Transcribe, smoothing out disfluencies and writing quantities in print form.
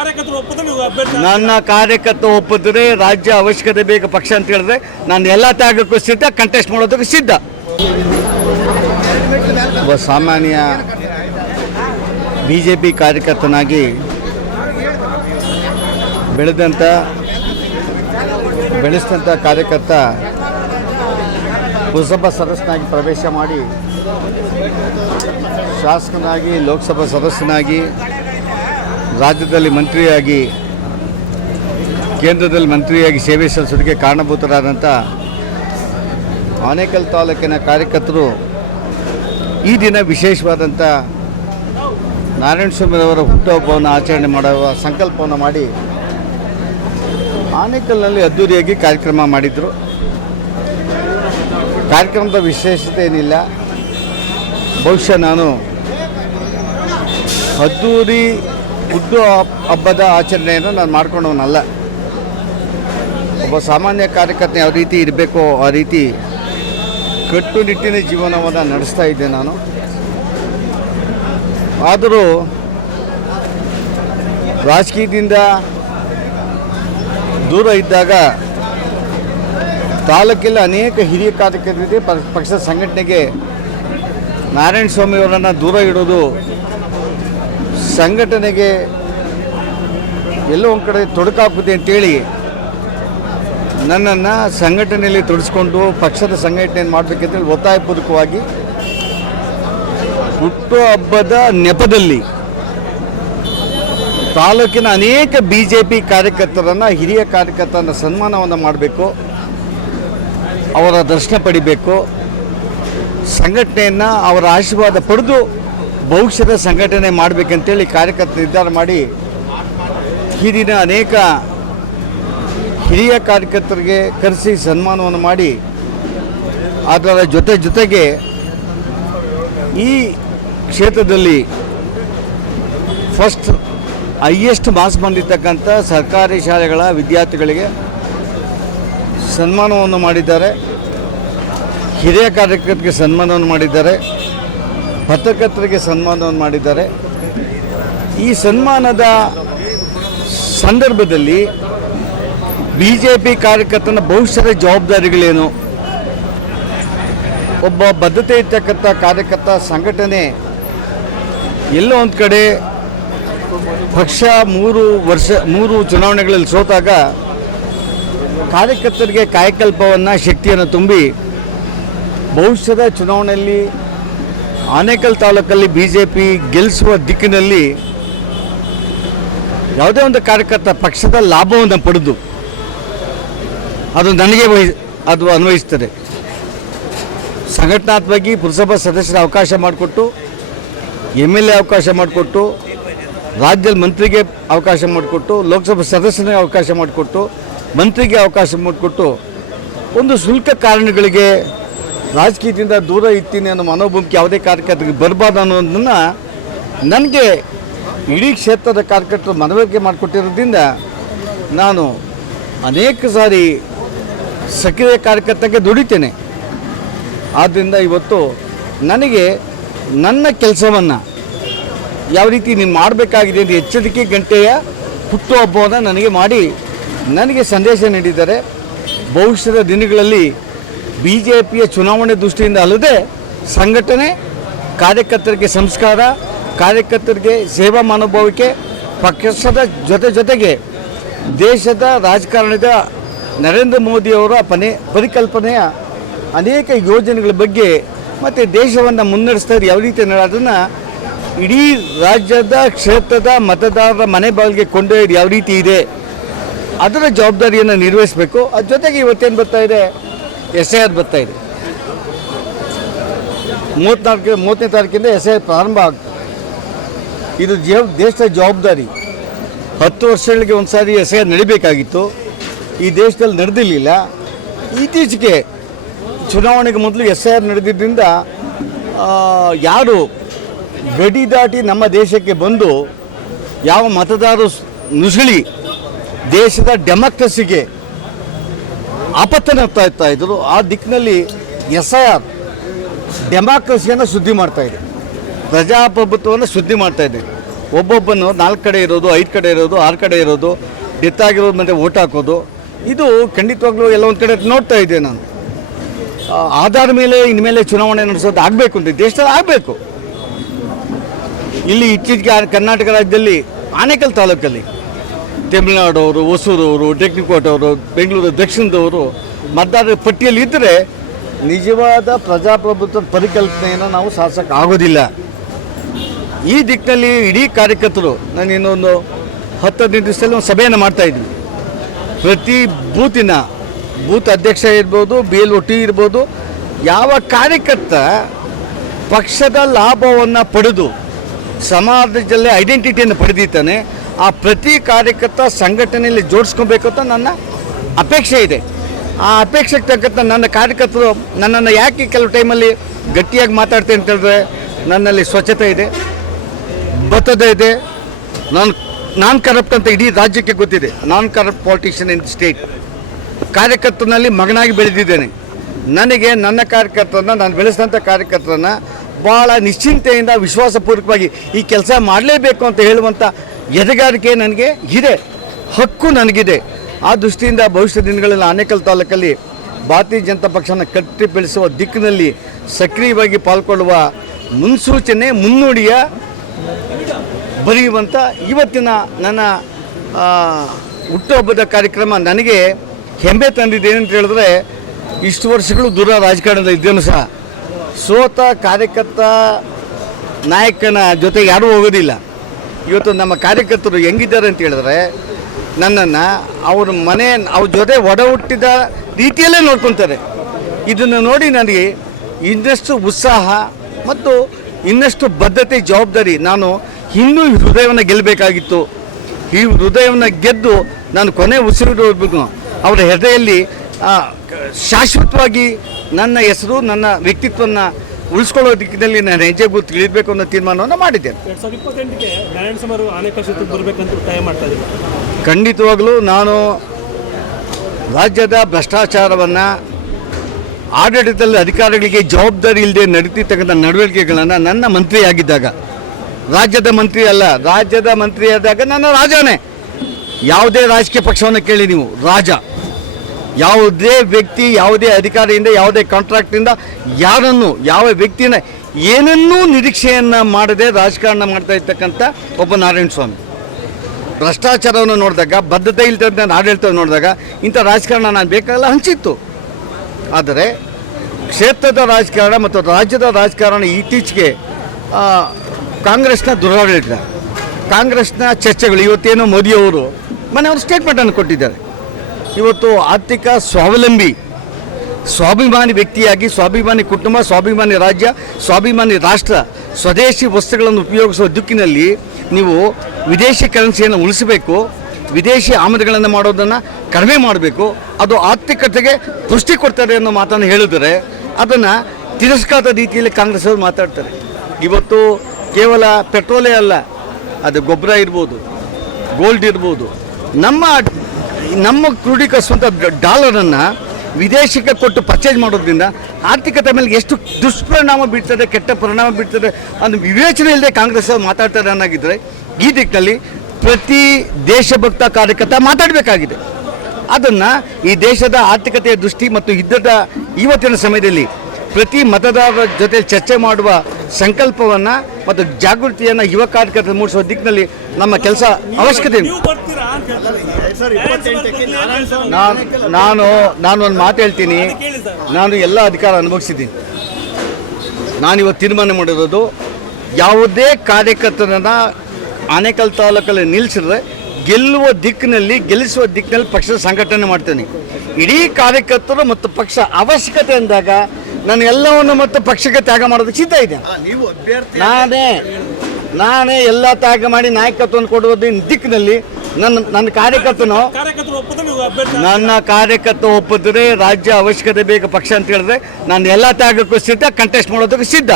ಕಾರ್ಯಕರ್ತರು ಒಪ್ಪಿದ್ರೆ ನೀವು ಅಭ್ಯರ್ಥಿ ನನ್ನ ಕಾರ್ಯಕರ್ತ ಒಪ್ಪಿದ್ರೆ ರಾಜ್ಯ ಅವಶ್ಯಕತೆ ಬೇಕು ಪಕ್ಷ ಅಂತ ಹೇಳಿದ್ರೆ ನಾನು ಎಲ್ಲ ತ್ಯಾಗಕ್ಕೂ ಸಿದ್ಧ, ಕಂಟೆಸ್ಟ್ ಮಾಡೋದಕ್ಕೆ ಸಿದ್ಧ. ಒಬ್ಬ ಸಾಮಾನ್ಯ BJP ಕಾರ್ಯಕರ್ತನಾಗಿ ಬೆಳೆಸಿದಂಥ ಕಾರ್ಯಕರ್ತ ಪುರಸಭಾ ಸದಸ್ಯನಾಗಿ ಪ್ರವೇಶ ಮಾಡಿ ಶಾಸಕನಾಗಿ, ಲೋಕಸಭಾ ಸದಸ್ಯನಾಗಿ, ರಾಜ್ಯದಲ್ಲಿ ಮಂತ್ರಿಯಾಗಿ, ಕೇಂದ್ರದಲ್ಲಿ ಮಂತ್ರಿಯಾಗಿ ಸೇವೆ ಸಲ್ಲಿಸೋದಕ್ಕೆ ಕಾರಣಭೂತರಾದಂಥ ಆನೇಕಲ್ ತಾಲೂಕಿನ ಕಾರ್ಯಕರ್ತರು ಈ ದಿನ ವಿಶೇಷವಾದಂಥ ನಾರಾಯಣಸ್ವಾಮಿಯವರ ಹುಟ್ಟುಹಬ್ಬವನ್ನು ಆಚರಣೆ ಮಾಡುವ ಸಂಕಲ್ಪವನ್ನು ಮಾಡಿ ಆನೇಕಲ್ನಲ್ಲಿ ಅದ್ದೂರಿಯಾಗಿ ಕಾರ್ಯಕ್ರಮ ಮಾಡಿದರು. ಕಾರ್ಯಕ್ರಮದ ವಿಶೇಷತೆ ಏನಿಲ್ಲ. ಬಹುಶಃ ನಾನು ಅದ್ದೂರಿ ಹುಟ್ಟು ಹಬ್ಬದ ಆಚರಣೆಯನ್ನು ನಾನು ಮಾಡ್ಕೊಂಡವನಲ್ಲ. ಒಬ್ಬ ಸಾಮಾನ್ಯ ಕಾರ್ಯಕರ್ತ ಯಾವ ರೀತಿ ಇರಬೇಕೋ ಆ ರೀತಿ ಕಟ್ಟುನಿಟ್ಟಿನ ಜೀವನವನ್ನು ನಡೆಸ್ತಾ ಇದ್ದೆ ನಾನು. ಆದರೂ ರಾಜಕೀಯದಿಂದ ದೂರ ಇದ್ದಾಗ ತಾಲೂಕಲ್ಲಿ ಅನೇಕ ಹಿರಿಯ ಕಾರ್ಯಕರ್ತರಿಗೆ ಪಕ್ಷದ ಸಂಘಟನೆಗೆ ನಾರಾಯಣಸ್ವಾಮಿಯವರನ್ನು ದೂರ ಇಡೋದು ಸಂಘಟನೆಗೆ ಎಲ್ಲೋ ಒಂದು ಕಡೆ ತೊಡಕಾಗುತ್ತೆ ಅಂತೇಳಿ ನನ್ನನ್ನು ಸಂಘಟನೆಯಲ್ಲಿ ತೊಡಗಿಸ್ಕೊಂಡು ಪಕ್ಷದ ಸಂಘಟನೆಯನ್ನು ಮಾಡಬೇಕಂತೇಳಿ ಒತ್ತಾಯಪೂರ್ವಕವಾಗಿ ಹುಟ್ಟುಹಬ್ಬದ ನೆಪದಲ್ಲಿ ತಾಲೂಕಿನ ಅನೇಕ BJP ಕಾರ್ಯಕರ್ತರನ್ನು, ಹಿರಿಯ ಕಾರ್ಯಕರ್ತರನ್ನು ಸನ್ಮಾನವನ್ನು ಮಾಡಬೇಕು, ಅವರ ದರ್ಶನ ಪಡಿಬೇಕು, ಸಂಘಟನೆಯನ್ನು ಅವರ ಆಶೀರ್ವಾದ ಪಡೆದು ಭವಿಷ್ಯದ ಸಂಘಟನೆ ಮಾಡಬೇಕಂತೇಳಿ ಕಾರ್ಯಕರ್ತರು ನಿರ್ಧಾರ ಮಾಡಿ ಈ ದಿನ ಅನೇಕ ಹಿರಿಯ ಕಾರ್ಯಕರ್ತರಿಗೆ ಕರೆಸಿ ಸನ್ಮಾನವನ್ನು ಮಾಡಿ ಅದರ ಜೊತೆಗೆ ಈ ಕ್ಷೇತ್ರದಲ್ಲಿ ಫಸ್ಟ್ ಹೈಯೆಸ್ಟ್ ಮಾರ್ಕ್ಸ್ ಬಂದಿರತಕ್ಕಂಥ ಸರ್ಕಾರಿ ಶಾಲೆಗಳ ವಿದ್ಯಾರ್ಥಿಗಳಿಗೆ ಸನ್ಮಾನವನ್ನು ಮಾಡಿದ್ದಾರೆ. ಹಿರಿಯ ಕಾರ್ಯಕರ್ತರಿಗೆ ಸನ್ಮಾನವನ್ನು ಮಾಡಿದ್ದಾರೆ. ಪತ್ರಕರ್ತರಿಗೆ ಸನ್ಮಾನವನ್ನು ಮಾಡಿದ್ದಾರೆ. ಈ ಸನ್ಮಾನದ ಸಂದರ್ಭದಲ್ಲಿ BJP ಕಾರ್ಯಕರ್ತನ ಭವಿಷ್ಯದ ಜವಾಬ್ದಾರಿಗಳೇನು, ಒಬ್ಬ ಬದ್ಧತೆ ಇರ್ತಕ್ಕಂಥ ಕಾರ್ಯಕರ್ತ ಸಂಘಟನೆ ಎಲ್ಲೋ ಒಂದು ಕಡೆ ಪಕ್ಷ 3 ಚುನಾವಣೆಗಳಲ್ಲಿ ಸೋತಾಗ ಕಾರ್ಯಕರ್ತರಿಗೆ ಕಾಯಕಲ್ಪವನ್ನು, ಶಕ್ತಿಯನ್ನು ತುಂಬಿ ಭವಿಷ್ಯದ ಚುನಾವಣೆಯಲ್ಲಿ ಆನೇಕಲ್ ತಾಲೂಕಲ್ಲಿ BJP ಗೆಲ್ಲಿಸುವ ದಿಕ್ಕಿನಲ್ಲಿ ಯಾವುದೇ ಒಂದು ಕಾರ್ಯಕರ್ತ ಪಕ್ಷದ ಲಾಭವನ್ನು ಪಡೆದು ಅದು ನನಗೆ ಅದು ಅನ್ವಯಿಸ್ತದೆ. ಸಂಘಟನಾತ್ಮಕವಾಗಿ ಪುರಸಭಾ ಸದಸ್ಯರ ಅವಕಾಶ ಮಾಡಿಕೊಟ್ಟು, MLA ಅವಕಾಶ ಮಾಡಿಕೊಟ್ಟು, ರಾಜ್ಯದಲ್ಲಿ ಮಂತ್ರಿಗೆ ಅವಕಾಶ ಮಾಡಿಕೊಟ್ಟು, ಲೋಕಸಭಾ ಸದಸ್ಯನಿಗೆ ಅವಕಾಶ ಮಾಡಿಕೊಟ್ಟು, ಮಂತ್ರಿಗೆ ಅವಕಾಶ ಮಾಡಿಕೊಟ್ಟು, ಒಂದು ಶುಲ್ಕ ಕಾರಣಗಳಿಗೆ ರಾಜಕೀಯದಿಂದ ದೂರ ಇರ್ತೀನಿ ಅನ್ನೋ ಮನೋಭೂಮಿಕೆ ಯಾವುದೇ ಕಾರ್ಯಕರ್ತರಿಗೆ ಬರಬಾರ್ದು ಅನ್ನೋದನ್ನು ನನಗೆ ಇಡೀ ಕ್ಷೇತ್ರದ ಕಾರ್ಯಕರ್ತರು ಮನವರಿಕೆ ಮಾಡಿಕೊಟ್ಟಿರೋದ್ರಿಂದ ನಾನು ಅನೇಕ ಸಾರಿ ಸಕ್ರಿಯ ಕಾರ್ಯಕರ್ತಕ್ಕೆ ದುಡಿತೇನೆ. ಆದ್ದರಿಂದ ಇವತ್ತು ನನಗೆ ನನ್ನ ಕೆಲಸವನ್ನು ಯಾವ ರೀತಿ ನೀನು ಮಾಡಬೇಕಾಗಿದೆ ಅಂತ ಎಚ್ಚರಿಕೆ ಗಂಟೆಯ ಹುಟ್ಟುಹಬ್ಬವನ್ನು ನನಗೆ ಮಾಡಿ ನನಗೆ ಸಂದೇಶ ನೀಡಿದ್ದಾರೆ. ಭವಿಷ್ಯದ ದಿನಗಳಲ್ಲಿ BJPಯ ಚುನಾವಣೆ ದೃಷ್ಟಿಯಿಂದ ಅಲ್ಲದೆ ಸಂಘಟನೆ, ಕಾರ್ಯಕರ್ತರಿಗೆ ಸಂಸ್ಕಾರ, ಕಾರ್ಯಕರ್ತರಿಗೆ ಸೇವಾ ಮನೋಭಾವಕ್ಕೆ, ಪಕ್ಷದ ಜೊತೆಗೆ ದೇಶದ ರಾಜಕಾರಣದ ನರೇಂದ್ರ ಮೋದಿಯವರ ಪರಿಕಲ್ಪನೆಯ ಅನೇಕ ಯೋಜನೆಗಳ ಬಗ್ಗೆ ಮತ್ತು ದೇಶವನ್ನು ಮುನ್ನಡೆಸ್ತಾ ಇದ್ದಾರೆ ಯಾವ ರೀತಿ ಅದನ್ನು ಇಡೀ ರಾಜ್ಯದ ಕ್ಷೇತ್ರದ ಮತದಾರರ ಮನೆ ಬಾಗಿಲಿಗೆ ಕೊಂಡೊಯ್ದು ಯಾವ ರೀತಿ ಇದೆ ಅದರ ಜವಾಬ್ದಾರಿಯನ್ನು ನಿರ್ವಹಿಸಬೇಕು. ಅದ್ರ ಜೊತೆಗೆ ಇವತ್ತೇನು ಬರ್ತಾ ಇದೆ, SIR ಬರ್ತಾ ಇದೆ. 34ನೇ ತಾರೀಕಿಂದ SIR ಪ್ರಾರಂಭ ಆಗ್ತದೆ. ಇದು ದೇಶದ ಜವಾಬ್ದಾರಿ. 10 ವರ್ಷಗಳಿಗೆ ಒಂದು ಸಾರಿ SIR ನಡಿಬೇಕಾಗಿತ್ತು. ಈ ದೇಶದಲ್ಲಿ ನಡೆದಿರಲಿಲ್ಲ. ಇತ್ತೀಚೆಗೆ ಚುನಾವಣೆಗೆ ಮೊದಲು SIR ನಡೆದಿದ್ದರಿಂದ ಯಾರು ಗಡಿ ದಾಟಿ ನಮ್ಮ ದೇಶಕ್ಕೆ ಬಂದು ಯಾವ ಮತದಾರರು ನುಸುಳಿ ದೇಶದ ಡೆಮೋಕ್ರಸಿಗೆ ಆಪತ್ತನ್ನು ಇರ್ತಾ ಇದ್ದರು, ಆ ದಿಕ್ಕಿನಲ್ಲಿ SIR ಡೆಮಾಕ್ರಸಿಯನ್ನು ಶುದ್ಧಿ ಮಾಡ್ತಾಯಿದೆ, ಪ್ರಜಾಪ್ರಭುತ್ವವನ್ನು ಶುದ್ಧಿ ಮಾಡ್ತಾಯಿದೆ. ಒಬ್ಬೊಬ್ಬನು 4 ಕಡೆ ಇರೋದು, 5 ಕಡೆ ಇರೋದು, 6 ಕಡೆ ಇರೋದು, ಡೆತ್ ಆಗಿರೋದು ಮತ್ತು ಓಟ್ ಹಾಕೋದು, ಇದು ಖಂಡಿತವಾಗ್ಲೂ ಎಲ್ಲ ಒಂದು ಕಡೆ ನೋಡ್ತಾ ಇದ್ದೆ ನಾನು. ಆಧಾರ ಮೇಲೆ ಇನ್ಮೇಲೆ ಚುನಾವಣೆ ನಡೆಸೋದು ಆಗಬೇಕು ಅಂತ ದೇಶದಲ್ಲಿ ಆಗಬೇಕು. ಇಲ್ಲಿ ಇತ್ತೀಚೆಗೆ ಕರ್ನಾಟಕ ರಾಜ್ಯದಲ್ಲಿ ಆನೇಕಲ್ ತಾಲೂಕಲ್ಲಿ ತಮಿಳುನಾಡವರು, ಹೊಸೂರವರು, ಟೆಕ್ನಿಕೋಟವರು, ಬೆಂಗಳೂರು ದಕ್ಷಿಣದವರು ಮತದಾರರ ಪಟ್ಟಿಯಲ್ಲಿ ಇದ್ದರೆ ನಿಜವಾದ ಪ್ರಜಾಪ್ರಭುತ್ವ ಪರಿಕಲ್ಪನೆಯನ್ನು ನಾವು ಸಾಧಿಸೋಕೆ ಆಗೋದಿಲ್ಲ. ಈ ದಿಕ್ಕಿನಲ್ಲಿ ಇಡೀ ಕಾರ್ಯಕರ್ತರು, ನಾನು ಇನ್ನೊಂದು 10-15 ದಿವಸದಲ್ಲಿ ಒಂದು ಸಭೆಯನ್ನು ಮಾಡ್ತಾಯಿದ್ವಿ. ಪ್ರತಿ ಬೂತ್ ಅಧ್ಯಕ್ಷ ಇರ್ಬೋದು, BLOT ಇರ್ಬೋದು, ಯಾವ ಕಾರ್ಯಕರ್ತ ಪಕ್ಷದ ಲಾಭವನ್ನು ಪಡೆದು ಸಮಾಜದಲ್ಲಿ ಐಡೆಂಟಿಟಿಯನ್ನು ಪಡೆದಿದ್ದಾನೆ, ಆ ಪ್ರತಿ ಕಾರ್ಯಕರ್ತ ಸಂಘಟನೆಯಲ್ಲಿ ಜೋಡಿಸ್ಕೊಬೇಕು ಅಂತ ನನ್ನ ಅಪೇಕ್ಷೆ ಇದೆ. ಆ ಅಪೇಕ್ಷೆಗೆ ತಕ್ಕಂಥ ನನ್ನ ಕಾರ್ಯಕರ್ತರು ನನ್ನನ್ನು ಯಾಕೆ ಕೆಲವು ಟೈಮಲ್ಲಿ ಗಟ್ಟಿಯಾಗಿ ಮಾತಾಡ್ತೇನೆ ಅಂತ ಹೇಳಿದ್ರೆ, ನನ್ನಲ್ಲಿ ಸ್ವಚ್ಛತೆ ಇದೆ, ಬದ್ಧತೆ ಇದೆ, ನಾನ್ ಕರಪ್ಟ್ ಅಂತ ಇಡೀ ರಾಜ್ಯಕ್ಕೆ ಗೊತ್ತಿದೆ. ನಾನ್ ಕರಪ್ಟ್ ಪಾಲಿಟಿಷಿಯನ್ ಇನ್ ಸ್ಟೇಟ್. ಕಾರ್ಯಕರ್ತನಲ್ಲಿ ಮಗನಾಗಿ ಬೆಳೆದಿದ್ದೇನೆ. ನನಗೆ ನನ್ನ ಕಾರ್ಯಕರ್ತರನ್ನ, ನಾನು ಬೆಳೆಸಿದಂಥ ಕಾರ್ಯಕರ್ತರನ್ನ ಭಾಳ ನಿಶ್ಚಿಂತೆಯಿಂದ ವಿಶ್ವಾಸಪೂರ್ವಕವಾಗಿ ಈ ಕೆಲಸ ಮಾಡಲೇಬೇಕು ಅಂತ ಹೇಳುವಂಥ ಎದೆಗಾರಿಕೆ ನನಗೆ ಇದೆ, ಹಕ್ಕು ನನಗಿದೆ. ಆ ದೃಷ್ಟಿಯಿಂದ ಭವಿಷ್ಯದ ದಿನಗಳಲ್ಲಿ ಆನೇಕಲ್ ತಾಲೂಕಲ್ಲಿ ಭಾರತೀಯ ಜನತಾ ಪಕ್ಷನ ಕಟ್ಟಿ ಬೆಳೆಸುವ ದಿಕ್ಕಿನಲ್ಲಿ ಸಕ್ರಿಯವಾಗಿ ಪಾಲ್ಗೊಳ್ಳುವ ಮುನ್ಸೂಚನೆ, ಮುನ್ನುಡಿಯ ಬರೆಯುವಂಥ ಇವತ್ತಿನ ನನ್ನ ಹುಟ್ಟುಹಬ್ಬದ ಕಾರ್ಯಕ್ರಮ ನನಗೆ ಹೆಮ್ಮೆ ತಂದಿದೆ ಅಂತ ಹೇಳಿದ್ರೆ, ಇಷ್ಟು ವರ್ಷಗಳು ದೂರ ರಾಜಕಾರಣದ ಇದ್ದೇನು ಸಹ ಸೋತ ಕಾರ್ಯಕರ್ತ ನಾಯಕನ ಜೊತೆ ಯಾರೂ ಹೋಗೋದಿಲ್ಲ. ಇವತ್ತು ನಮ್ಮ ಕಾರ್ಯಕರ್ತರು ಹೆಂಗಿದ್ದಾರೆ ಅಂತ ಹೇಳಿದ್ರೆ, ನನ್ನನ್ನು ಅವ್ರ ಜೊತೆ ಒಡ ಹುಟ್ಟಿದ ರೀತಿಯಲ್ಲೇ ನೋಡ್ಕೊತಾರೆ. ಇದನ್ನು ನೋಡಿ ನನಗೆ ಇನ್ನಷ್ಟು ಉತ್ಸಾಹ ಮತ್ತು ಇನ್ನಷ್ಟು ಬದ್ಧತೆ, ಜವಾಬ್ದಾರಿ. ನಾನು ಇನ್ನೂ ಹೃದಯವನ್ನು ಗೆಲ್ಲಬೇಕಾಗಿತ್ತು. ಈ ಹೃದಯವನ್ನು ಗೆದ್ದು ನಾನು ಕೊನೆ ಉಸಿರು ಅವರ ಹೃದಯದಲ್ಲಿ ಶಾಶ್ವತವಾಗಿ ನನ್ನ ಹೆಸರು, ನನ್ನ ವ್ಯಕ್ತಿತ್ವವನ್ನು ಉಳಿಸ್ಕೊಳ್ಳೋ ದಿಕ್ಕಿನಲ್ಲಿ ನಾನು ಹೆಜ್ಜೆ ಗುರುತು ಇಳಿಬೇಕು ಅನ್ನೋ ತೀರ್ಮಾನವನ್ನು ಮಾಡಿದ್ದೇನೆ. 2028ಕ್ಕೆ ನಾರಾಯಣ ಸ್ವಾಮಿ ಅವರು ಆನೇಕಲ್ ಕ್ಷೇತ್ರಕ್ಕೆ ಬರಬೇಕಂತ ಒತ್ತಾಯ ಮಾಡ್ತಾ ಇದ್ದೀನಿ. ಖಂಡಿತವಾಗಲೂ ನಾನು ರಾಜ್ಯದ ಭ್ರಷ್ಟಾಚಾರವನ್ನು, ಆಡಳಿತದಲ್ಲಿ ಅಧಿಕಾರಿಗಳಿಗೆ ಜವಾಬ್ದಾರಿ ಇಲ್ಲದೆ ನಡೀತಿರ್ತಕ್ಕಂಥ ನಡವಳಿಕೆಗಳನ್ನು ನನ್ನ ಮಂತ್ರಿಯಾಗಿದ್ದಾಗ, ರಾಜ್ಯದ ಮಂತ್ರಿ ಅಲ್ಲ, ರಾಜ್ಯದ ಮಂತ್ರಿಯಾದಾಗ ನನ್ನ ರಾಜನೇ. ಯಾವುದೇ ರಾಜಕೀಯ ಪಕ್ಷವನ್ನು ಕೇಳಿ ನೀವು, ರಾಜ. ಯಾವುದೇ ವ್ಯಕ್ತಿ, ಯಾವುದೇ ಅಧಿಕಾರಿಯಿಂದ, ಯಾವುದೇ ಕಾಂಟ್ರಾಕ್ಟಿಂದ ಯಾವ ವ್ಯಕ್ತಿನ ಏನನ್ನೂ ನಿರೀಕ್ಷೆಯನ್ನು ಮಾಡದೆ ರಾಜಕಾರಣ ಮಾಡ್ತಾ ಇರ್ತಕ್ಕಂಥ ಒಬ್ಬ ನಾರಾಯಣ ಸ್ವಾಮಿ. ಭ್ರಷ್ಟಾಚಾರವನ್ನು ನೋಡಿದಾಗ, ಬದ್ಧತೆ ಇಲ್ದಂಥ ಆಡಳಿತ ನೋಡಿದಾಗ ಇಂಥ ರಾಜಕಾರಣ ನಾನು ಬೇಕಾಗಲ್ಲ ಹಂಚಿತ್ತು. ಆದರೆ ಕ್ಷೇತ್ರದ ರಾಜಕಾರಣ ಮತ್ತು ರಾಜ್ಯದ ರಾಜಕಾರಣ ಇತ್ತೀಚೆಗೆ ಕಾಂಗ್ರೆಸ್ನ ದುರಾಡಳಿತ, ಕಾಂಗ್ರೆಸ್ನ ಚರ್ಚೆಗಳು, ಇವತ್ತೇನೋ ಮೋದಿಯವರು ಅವರು ಸ್ಟೇಟ್ಮೆಂಟನ್ನು ಕೊಟ್ಟಿದ್ದಾರೆ. ಇವತ್ತು ಆರ್ಥಿಕ ಸ್ವಾಭಿಮಾನಿ ವ್ಯಕ್ತಿಯಾಗಿ, ಸ್ವಾಭಿಮಾನಿ ಕುಟುಂಬ, ಸ್ವಾಭಿಮಾನಿ ರಾಜ್ಯ, ಸ್ವಾಭಿಮಾನಿ ರಾಷ್ಟ್ರ, ಸ್ವದೇಶಿ ವಸ್ತುಗಳನ್ನು ಉಪಯೋಗಿಸುವ ದಿಕ್ಕಿನಲ್ಲಿ ನೀವು ವಿದೇಶಿ ಕರೆನ್ಸಿಯನ್ನು ಉಳಿಸಬೇಕು, ವಿದೇಶಿ ಆಮದುಗಳನ್ನು ಮಾಡೋದನ್ನು ಕಡಿಮೆ ಮಾಡಬೇಕು, ಅದು ಆರ್ಥಿಕತೆಗೆ ಪುಷ್ಟಿ ಕೊಡ್ತಾರೆ ಅನ್ನೋ ಮಾತನ್ನು ಹೇಳಿದರೆ ಅದನ್ನು ತಿರಸ್ಕಾರದ ರೀತಿಯಲ್ಲಿ ಕಾಂಗ್ರೆಸ್ ಅವರು ಮಾತಾಡ್ತಾರೆ. ಇವತ್ತು ಕೇವಲ ಪೆಟ್ರೋಲೇ ಅಲ್ಲ, ಅದು ಗೊಬ್ಬರ ಇರ್ಬೋದು, ಗೋಲ್ಡ್ ಇರ್ಬೋದು, ನಮ್ಮ ಕ್ರೋಢೀಕರಿಸುವಂಥ ಡಾಲರನ್ನು ವಿದೇಶಕ್ಕೆ ಕೊಟ್ಟು ಪರ್ಚೇಸ್ ಮಾಡೋದ್ರಿಂದ ಆರ್ಥಿಕತೆ ಮೇಲೆ ಎಷ್ಟು ದುಷ್ಪರಿಣಾಮ ಬೀಳ್ತದೆ, ಕೆಟ್ಟ ಪರಿಣಾಮ ಬೀಳ್ತದೆ ಅನ್ನೋ ವಿವೇಚನೆ ಇಲ್ಲದೆ ಕಾಂಗ್ರೆಸ್ ಅವರು ಮಾತಾಡ್ತಾರೆ ಅನ್ನೋಗಿದ್ದರೆ, ಈ ದಿಕ್ಕಿನಲ್ಲಿ ಪ್ರತಿ ದೇಶಭಕ್ತ ಕಾರ್ಯಕರ್ತ ಮಾತಾಡಬೇಕಾಗಿದೆ. ಅದನ್ನು ಈ ದೇಶದ ಆರ್ಥಿಕತೆಯ ದೃಷ್ಟಿ ಮತ್ತು ಇವತ್ತಿನ ಸಮಯದಲ್ಲಿ ಪ್ರತಿ ಮತದಾರರ ಜೊತೆ ಚರ್ಚೆ ಮಾಡುವ ಸಂಕಲ್ಪವನ್ನು ಮತ್ತು ಜಾಗೃತಿಯನ್ನು ಯುವ ಕಾರ್ಯಕರ್ತರು ಮೂಡಿಸುವ ದಿಕ್ಕಿನಲ್ಲಿ ನಮ್ಮ ಕೆಲಸ ಅವಶ್ಯಕತೆ ಇದೆ. ನಾನು ಒಂದು ಮಾತು ಹೇಳ್ತೀನಿ, ನಾನು ಎಲ್ಲ ಅಧಿಕಾರ ಅನುಭವಿಸಿದ್ದೀನಿ. ನಾನಿವತ್ತು ತೀರ್ಮಾನ ಮಾಡಿರೋದು, ಯಾವುದೇ ಕಾರ್ಯಕರ್ತರನ್ನು ಆನೇಕಲ್ ತಾಲೂಕಲ್ಲಿ ನಿಲ್ಲಿಸಿದ್ರೆ ಗೆಲ್ಲಿಸುವ ದಿಕ್ಕಿನಲ್ಲಿ ಪಕ್ಷದ ಸಂಘಟನೆ ಮಾಡ್ತೇನೆ. ಇಡೀ ಕಾರ್ಯಕರ್ತರು ಮತ್ತು ಪಕ್ಷ ಅವಶ್ಯಕತೆ ಅಂದಾಗ ನಾನು ಎಲ್ಲವನ್ನು ಮತ್ತು ಪಕ್ಷಕ್ಕೆ ತ್ಯಾಗ ಮಾಡೋದಕ್ಕೆ ಸಿದ್ಧ ಇದೆ. ನಾನೇ ಎಲ್ಲ ತ್ಯಾಗ ಮಾಡಿ ನಾಯಕತ್ವವನ್ನು ಕೊಡುವುದರ ದಿಕ್ಕಿನಲ್ಲಿ ನನ್ನ ಕಾರ್ಯಕರ್ತ ಒಪ್ಪಿದ್ರೆ ರಾಜ್ಯ ಅವಶ್ಯಕತೆ ಬೇಕು ಪಕ್ಷ ಅಂತ ಹೇಳಿದ್ರೆ ನಾನು ಎಲ್ಲ ತ್ಯಾಗಕ್ಕೂ ಸಿದ್ಧ, ಕಂಟೆಸ್ಟ್ ಮಾಡೋದಕ್ಕೆ ಸಿದ್ಧ.